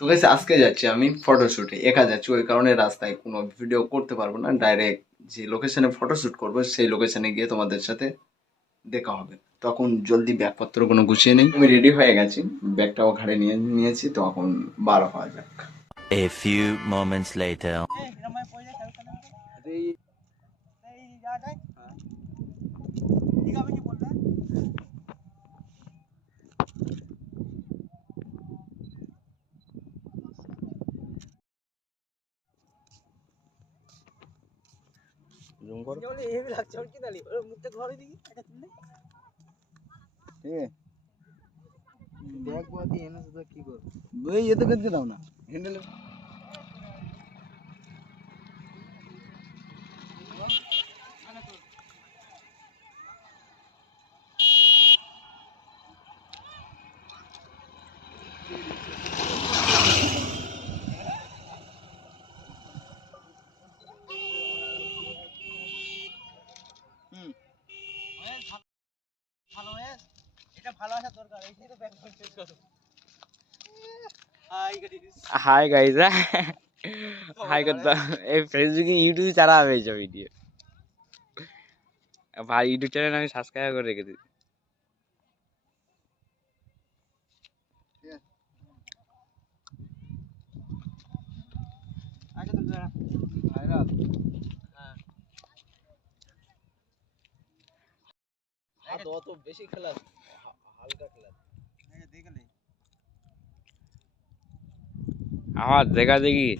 তো গাইস আজকে যাচ্ছি আমি ফটোশুটে, একা যাচ্ছি, ওই কারণে রাস্তায় কোনো ভিডিও করতে পারবো না। ডাইরেক্ট যে লোকেশনে ফটোশুট করবো সেই লোকেশনে গিয়ে তোমাদের সাথে দেখা হবে। তখন জলদি ব্যাগপত্রগুলো গুছিয়ে নিই। আমি রেডি হয়ে গেছি, ব্যাগটাও ঘাড়ে নিয়ে নিয়েছি, তো এখন বার হওয়া যাক। A few moments later. Zoom করো, ব্যাগ বাদি এনেছে তো কি করব? ওই এতে বেঁধে দাও না হ্যান্ডেলে। हाय गाइस हाय करता फेसबुक यूट्यूब চালাবে এই ভিডিও ভাই ইউটিউব চ্যানেল আমি সাবস্ক্রাইব করে রেখে দিই আগে তো ভাইরাল। হ্যাঁ হাত অত বেশি খেলা, হালকা খেলা দেখে নেই। আমার দেখা দেখি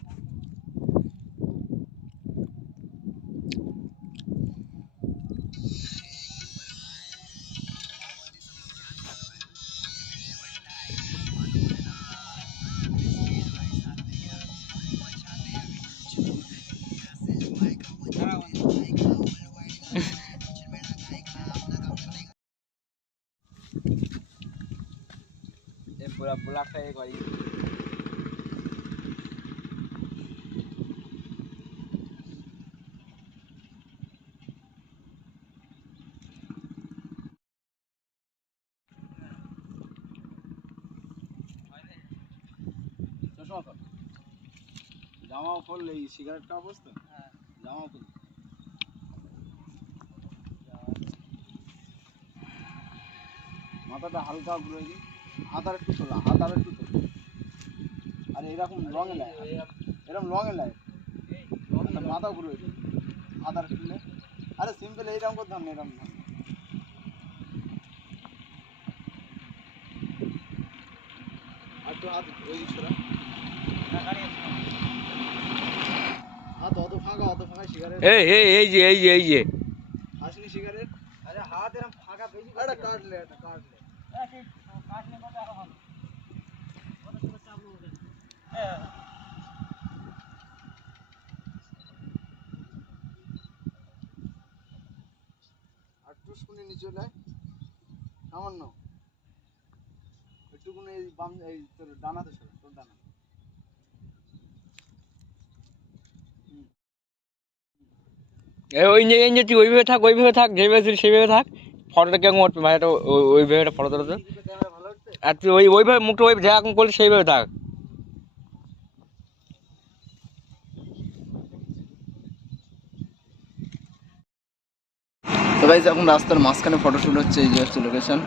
ये पूरा ब्लॉक है एक भाई জামাও খুললে সিগারেটটা অবস্থা। হ্যাঁ জামাও খুললে মাথাটা হালকা ঘুরে দিই, হাতার একটু তোলা, হাতার একটু তোলা। আরে এরকম রঙে লাই, এরকম রঙে লাই, মাথা ঘুরে দিই, হাতার তুলে। আরে সিম্পল এইরকম করতাম না, এরকম আর তো হাত ওই দিকটা হাত অত ফাঁকা, অত ফাঁকা সিগারেট এই যে আসনি সিগারেট। আরে হাত এরকম ফাঁকা বেশি, আরে কাটলে এটা কাটলে কাটলে মতো আরো ভালো। আর টুসকুনি নিচে নেয় সামান্য একটুকুনি, এই বাম এই তোর ডানাতে সরে, তোর ডানা। ওই যে তুই ওইভাবে থাক যেভাবে তুই সেইভাবে থাক ফটোটা কেমন উঠবে ভাই, ওইভাবে ফটো তোলা আর তুই ওইভাবে মুখটা ওই যেরকম করলি সেইভাবে থাক। তো গাইস এখন রাস্তার মাঝখানে ফটোশুট হচ্ছে, এই যে হচ্ছে লোকেশন।